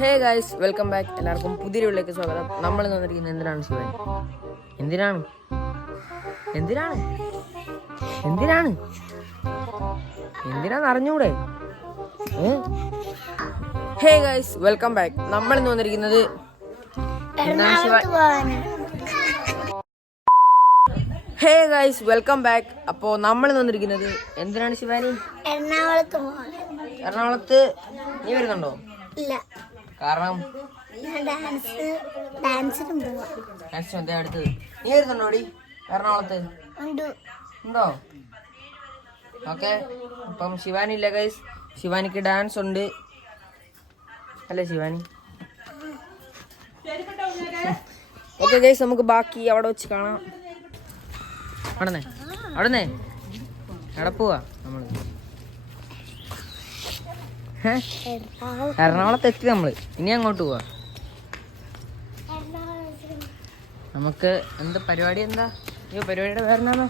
Hey guys, welcome back. എല്ലാവർക്കും പുതിയ വീട്ടിലേക്ക് സ്വാഗതം. നമ്മൾ വന്നിരിക്കുന്നത് എന്തിനാണ് ശിവൻ? എന്തിനാണ് എന്തിനാണ് എന്തിനാണ് എന്തിനാന്ന് അറിഞ്ഞൂടെ? Hey guys, welcome back. നമ്മൾ ഇന്ന് വന്നിരിക്കുന്നത് ഹേ ഗൈസ്, വെൽക്കം ബാക്ക്. അപ്പോൾ നമ്മൾ ഇന്ന് വന്നിരിക്കുന്നത് എന്തിനാണ് ശിവാനി? എറണാകുളത്ത് നീ വരുന്നുണ്ടോ? ഇല്ല. കാരണം അടുത്തത് നീ വരുന്നുണ്ടോടി എറണാകുളത്ത്? ഉണ്ടോ? ഓക്കെ. അപ്പം ശിവാനി ഇല്ല ഗൈസ്. ശിവാനിക്ക് ഡാൻസ് ഉണ്ട് അല്ലേ ശിവാനി? ഓക്കെ ഗൈസ്, നമുക്ക് ബാക്കി അവിടെ വെച്ച് കാണാം. അവിടുന്നേ എവിടെ പോവാ നമ്മള്? എറണാകുളത്ത് എത്തി നമ്മള്. ഇനി അങ്ങോട്ട് പോവാ. നമുക്ക് എന്താ പരിപാടി? എന്താ ഈ പരിപാടിയുടെ പേരെന്നാണോ?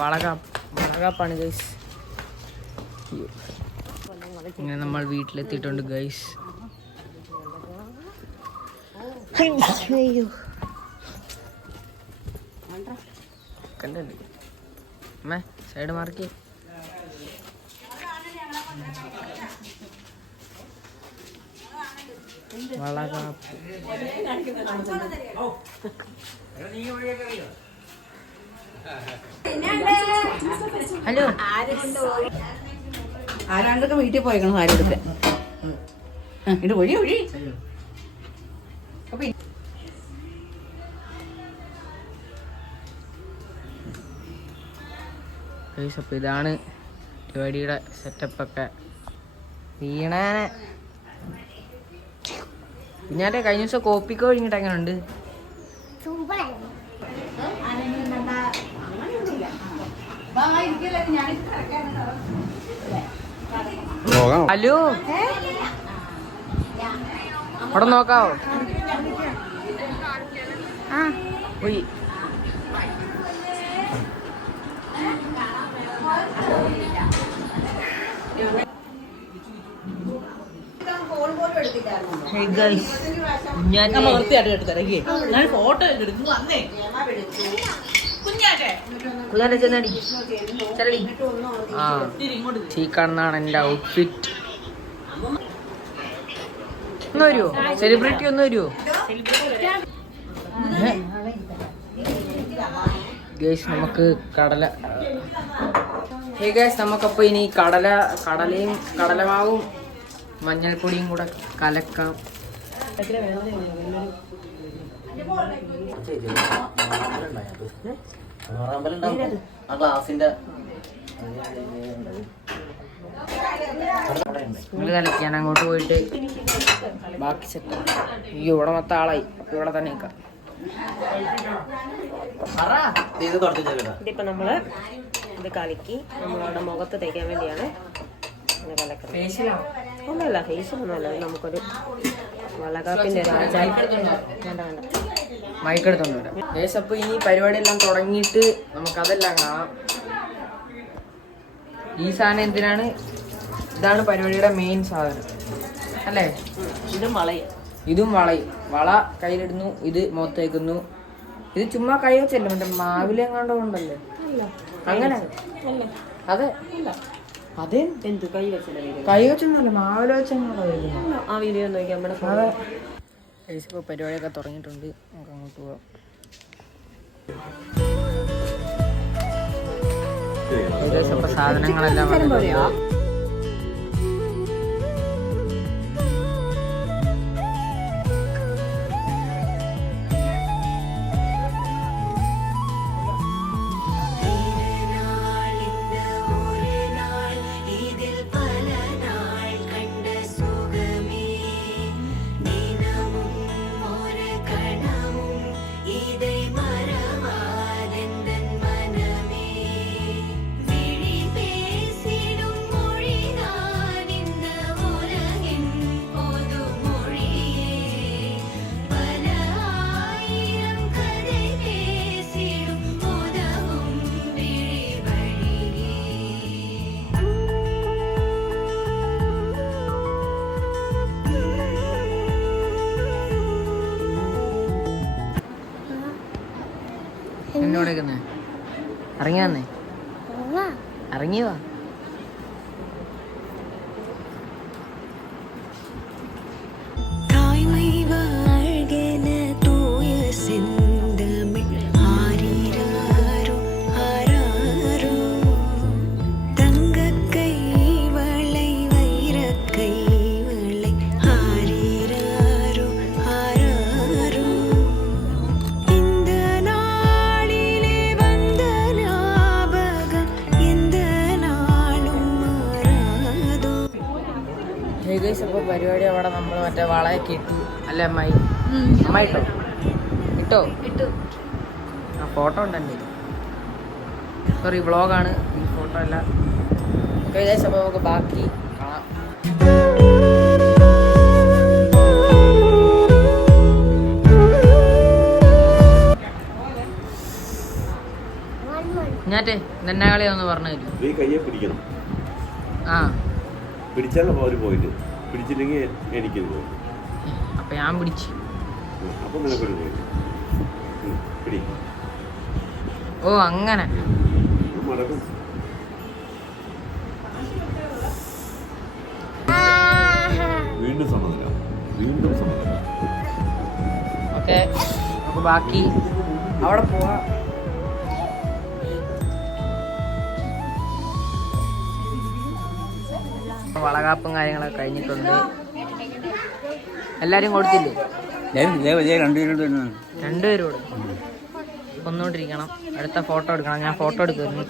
വളകാപ്പാണ് ഗൈസ്. ഇങ്ങനെ നമ്മൾ വീട്ടിലെത്തിയിട്ടുണ്ട് ഗൈസ്. കണ്ടല്ലേ അമ്മേ? Side mark. ഹലോ, ആരാണ്ടൊക്കെ വീട്ടിൽ പോയേക്കണം സാരി എടുക്കാൻ. ഇത് ഒഴി ഒഴി. അപ്പൊ ഇതാണ് പരിപാടിയുടെ സെറ്റപ്പൊക്കെ. വീണേനെ പിന്നെ കഴിഞ്ഞ ദിവസം കോപ്പിക്കോ ഒഴിഞ്ഞിട്ട് എങ്ങനെ ഉണ്ട്? ഹലോ, അവിടെ നോക്കാവോ? പോയി. കാണുന്നതാണ് എന്റെ ഔട്ട്ഫിറ്റ്. ഒന്ന് വരുമോ? സെലിബ്രിറ്റി ഒന്ന് വരുമോ ഗൈസ്? നമുക്ക് നമുക്കപ്പോ ഇനി കടലയും കടലമാവും മഞ്ഞൾപ്പൊടിയും കൂടെ കലക്കാം. നിങ്ങൾ കലക്കാൻ അങ്ങോട്ട് പോയിട്ട് ബാക്കി സെറ്റ്. അയ്യോ, ഇവിടെ മൊത്തം ആളായി. അപ്പൊ ഇവിടെ തന്നെ നിൽക്കാം. ഇതിപ്പോ നമ്മള് ഇത് കലക്കി നമ്മളവിടെ മുഖത്ത് തേക്കാൻ വേണ്ടിയാണ് ഒന്നല്ല, ഫേഷ്യലൊന്നുമല്ല. നമുക്കൊരു വളകാപ്പിന്റെ മൈക്കെടുത്തോണ്ട് വരാം. അപ്പൊ ഇനി പരിപാടി എല്ലാം തുടങ്ങിയിട്ട് നമുക്കതെല്ലാം കാണാം. ഈ സാധനം എന്തിനാണ്? ഇതാണ് പരിപാടിയുടെ മെയിൻ സാധനം അല്ലേ? ഇതും വളയും. വള കയ്യിലിടുന്നു, ഇത് മുഖത്തേക്കുന്നു. ഇത് ചുമ്മാ കൈ വെച്ചല്ലേ, മറ്റേ മാവിലെങ്ങാണ്ടോ ഉണ്ടല്ലേ? അങ്ങനെ അതെ. അതെ, എന്ത് കൈ വെച്ചൊന്നല്ല, മാവില വെച്ചെങ്ങാണ്ടോ. ആ വീഡിയോ നോക്കിയാൽ ഇപ്പോൾ പരിപാടിയൊക്കെ തുടങ്ങിയിട്ടുണ്ട്. നമുക്ക് അങ്ങോട്ട് പോവാം. ഏകദേശം ഇപ്പോൾ സാധനങ്ങളെല്ലാം വിഴി പേസിടും എന്നോട് നിൽക്കുന്നേ? ഇറങ്ങി വന്നേ, ഇറങ്ങി വാ. ഇപ്പോൾ പരിപാടി അവിടെ നമ്മൾ മറ്റേ വളയൊക്കെ ഇട്ടു അല്ലേ അമ്മായി? അമ്മായി ഇട്ടോ? ആ ഫോട്ടോ ഉണ്ടെൻ്റെ സോറി വ്ളോഗാണ് ഈ ഫോട്ടോ അല്ല. ഏകദേശം അപ്പോൾ നമുക്ക് ബാക്കി കാണാം. ഞാറ്റേ നിന്നെ കളി ഒന്ന് പറഞ്ഞു തരും. ആ പിടിച്ചാലോ അവർ പോയിട്ട് പിടിച്ചില്ലെങ്കിൽ എനിക്ക് അപ്പൊ ഞാൻ പിടിച്ചു. അപ്പൊ നിനക്കൊരു പോയിട്ട് പിടി. ഓ അങ്ങനെ മടക്കും. വീണ്ടും സമ്മതം, വീണ്ടും സമ്മതം. ഓക്കെ നമുക്ക് ബാക്കി അവിടെ പോവാ. വളകാപ്പും കാര്യങ്ങളൊക്കെ കഴിഞ്ഞിട്ടുണ്ട്. എല്ലാരും കൊടുത്തില്ലേ? രണ്ടുപേരോട് ഒന്നുകൊണ്ടിരിക്കണം. അടുത്ത ഫോട്ടോ എടുക്കണം. ഞാൻ ഫോട്ടോ എടുക്കുന്നു.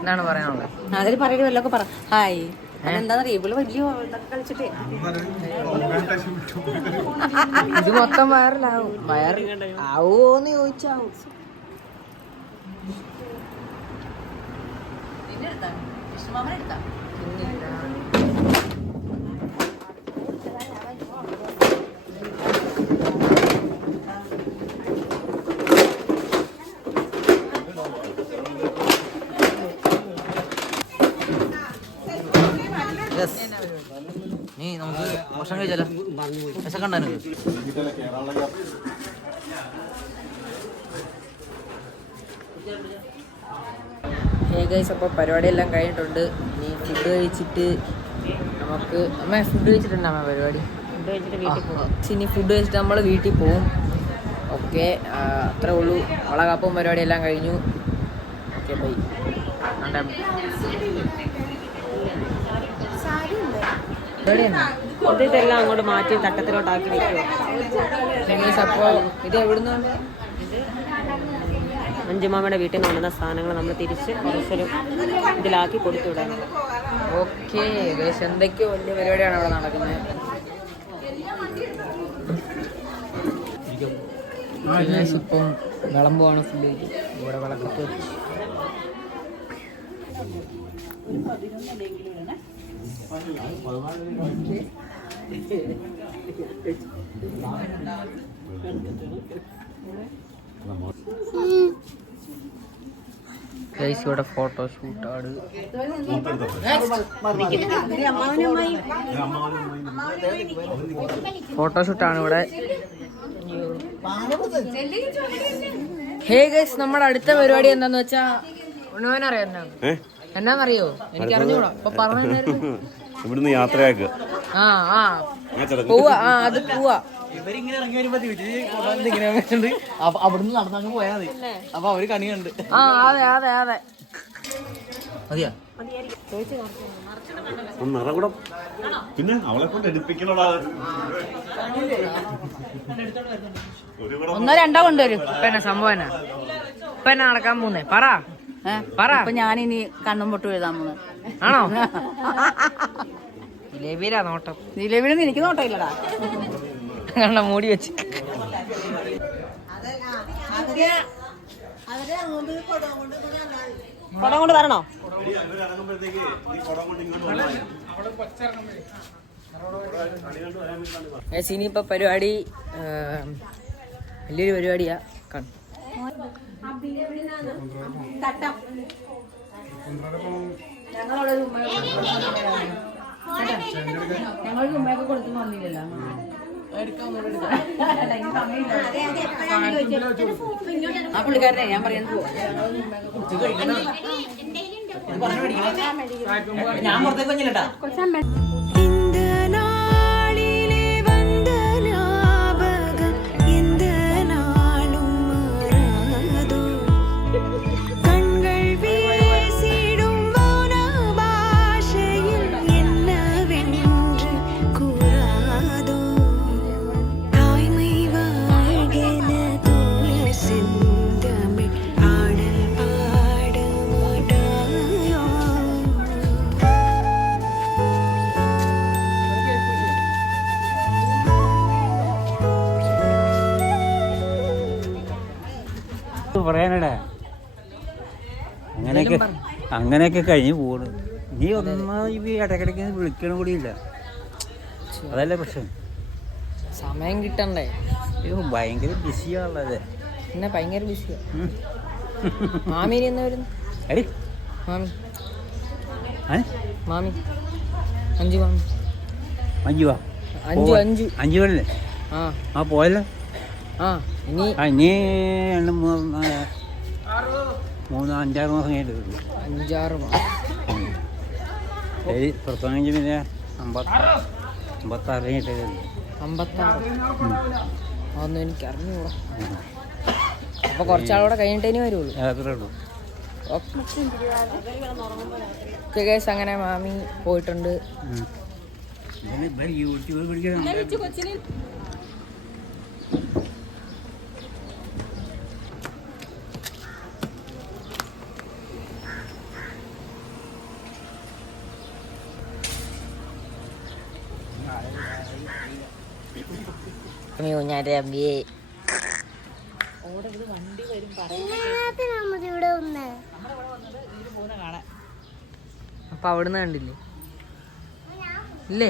എന്താണ് പറയാനുള്ളത്? അതിൽ പറയുമല്ലോ പറ. ഹായ്. എന്താന്നറിയ ഇവള് വലിയ ഇതൊക്കെ കളിച്ചിട്ടേ ഇത് മൊത്തം വയറിലാവും. ആവോന്ന് ചോദിച്ചാവും. നീ നമുക്ക് ഭക്ഷണം കഴിച്ചാലോ? വിശക്കണ്ടോ? ഗൈസ് അപ്പോൾ പരിപാടിയെല്ലാം കഴിഞ്ഞിട്ടുണ്ട്. ഇനി ഫുഡ് കഴിച്ചിട്ട് നമുക്ക് അമ്മ ഫുഡ് കഴിച്ചിട്ടുണ്ട്. അമ്മ പരിപാടി ഇനി ഫുഡ് കഴിച്ചിട്ട് നമ്മൾ വീട്ടിൽ പോവും. ഓക്കെ അത്രേ ഉള്ളൂ. വളകാപ്പും പരിപാടിയെല്ലാം കഴിഞ്ഞു. Okay bye. ഇതെല്ലാം അങ്ങോട്ട് മാറ്റി തട്ടത്തിലോട്ടാക്കി വെക്കുക. അപ്പോൾ ഇത് എവിടുന്ന് മഞ്ജുമാമയുടെ വീട്ടിൽ നിന്ന് കൊണ്ടുവന്ന സാധനങ്ങൾ നമ്മൾ തിരിച്ച് കുറച്ചൊരു ഇതിലാക്കി കൊടുത്തു വിടാം. ഓക്കെ എന്തൊക്കെയോ വലിയ പരിപാടിയാണ് അവിടെ നടക്കുന്നത്. ഇപ്പം വിളമ്പുവാണ് ഫുഡ്. ഇവിടെ വിളക്കത്ത് വെച്ച് ഇവിടെ ഫോട്ടോഷൂട്ടാണ്. ഫോട്ടോഷൂട്ടാണ് ഇവിടെ. ഹേ ഗൈസ് നമ്മുടെ അടുത്ത പരിപാടി എന്താന്ന് വെച്ചാ ഉണ്ണുവാനറിയാം. എന്നാന്നറിയോ? എനിക്ക് അറിഞ്ഞൂടാ. അപ്പൊ പറഞ്ഞു ഇവിടുന്ന് യാത്രയാക്കുക. പോവാ. അത് പോവാ. ഇവരിങ്ങനെ ഇറങ്ങി വരുമ്പോ അവിടുന്ന് നടന്നങ്ങ് പോയാൽ മതി. അപ്പൊ അവര് കണി കണ്ട്. അതെ അതെ അതെ മതിയാ. നിറകൂടം പിന്നെ അവളെ കൊണ്ട് എടുപ്പിക്കണോടാ. ഒന്നോ രണ്ടോ കൊണ്ടുവരും. ഇപ്പൊ എന്നാ സംഭവം? ഇപ്പൊ എന്നാ നടക്കാൻ പോന്നേ? പറ. ഇപ്പൊ ഞാനിനി കണ്ണും പൊട്ടു എഴുതാൻ പോന്നെ. ആണോ? ജിലേബിയിലാ നോട്ടം. ജിലേബിയിൽ എനിക്ക് നോട്ടമില്ലടാ. കണ്ട മൂടി വെച്ച് കുടം കൊണ്ട് തരണോ? ഇനിയിപ്പോ പരിപാടി വലിയൊരു പരിപാടിയാ. ഞങ്ങൾ ചുമ്മാക്ക് കൊടുത്തു വന്നില്ലല്ലോ. ആ പുള്ളിക്കാരനെ ഞാൻ പറയുന്നത് ഞാൻ പുറത്തേക്ക് വന്നില്ലട്ടാ പറയാനടാ അങ്ങനെയൊക്കെ കഴിഞ്ഞ് പോണു. നീ ഒന്നാമത് ഇടയ്ക്കിടയ്ക്ക് വിളിക്കണ കൂടിയില്ല, അതല്ലേ പ്രശ്നം. സമയം കിട്ടണ്ടേ? അയ്യോ ഭയങ്കര ബിസിയാണുള്ളത്. പിന്നെ ഭയങ്കര ബിസിയാ. മാമി എന്നാ വരുന്നു? എടി മാമി ഏ മാമി അഞ്ചു മാമി അഞ്ചുവാ അഞ്ചു പേരല്ലേ? ആ പോയല്ലോ. ഇനി ഇനി 3-5-6 മാസം കഴിഞ്ഞിട്ട് വരും. 5-6 മാസം. ശരി, പ്രത്യേകിച്ച് പിന്നെ 56 കഴിഞ്ഞിട്ട് വരും. 56? അതൊന്നും എനിക്ക് അറിഞ്ഞൂടാ. അപ്പൊ കുറച്ചാളൂടെ കഴിഞ്ഞിട്ടേ വരുള്ളൂ. അത്രേ ഉള്ളൂ. ഓക്കെ ഗൈസ്, അങ്ങനെ മാമി പോയിട്ടുണ്ട്. യൂട്യൂബ് പിടിക്കണം. അപ്പൊ അവിടുന്ന് കണ്ടില്ലേ? ഇല്ലേ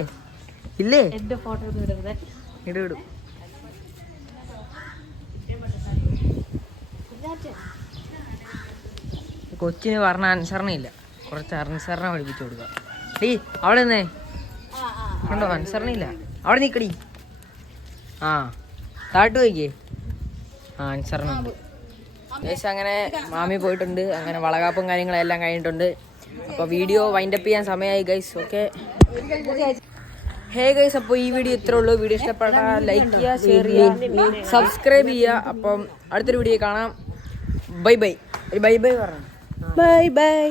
ഇല്ലേ എന്റെ ഫോട്ടോ ഇടരുത്. ഇടും. കൊച്ചിന് പറഞ്ഞ അനുസരണയില്ല, കുറച്ച് അനുസരണ പഠിപ്പിച്ചു കൊടുക്കുക. ഡീ അവിടെ നിന്നേ കണ്ടോ, അനുസരണയില്ല. അവിടെ നിക്കടി. താട്ട് പോയിക്കേ. അനുസരണ ഉണ്ട്. ഏകദേശം അങ്ങനെ മാമി പോയിട്ടുണ്ട്. അങ്ങനെ വളകാപ്പും കാര്യങ്ങളെല്ലാം കഴിഞ്ഞിട്ടുണ്ട്. അപ്പോൾ വീഡിയോ വൈൻഡപ്പ് ചെയ്യാൻ സമയമായി ഗൈസ്. ഓക്കെ ഹേ ഗൈസ്, അപ്പോൾ ഈ വീഡിയോ ഇത്രേ ഉള്ളൂ. വീഡിയോ ഇഷ്ടപ്പെട്ടാൽ ലൈക്ക് ചെയ്യുക, ഷെയർ ചെയ്യുക, സബ്സ്ക്രൈബ് ചെയ്യുക. അപ്പം അടുത്തൊരു വീഡിയോ കാണാം. Bye bye. ഒരു ബൈ ബൈ പറഞ്ഞു. Bye bye.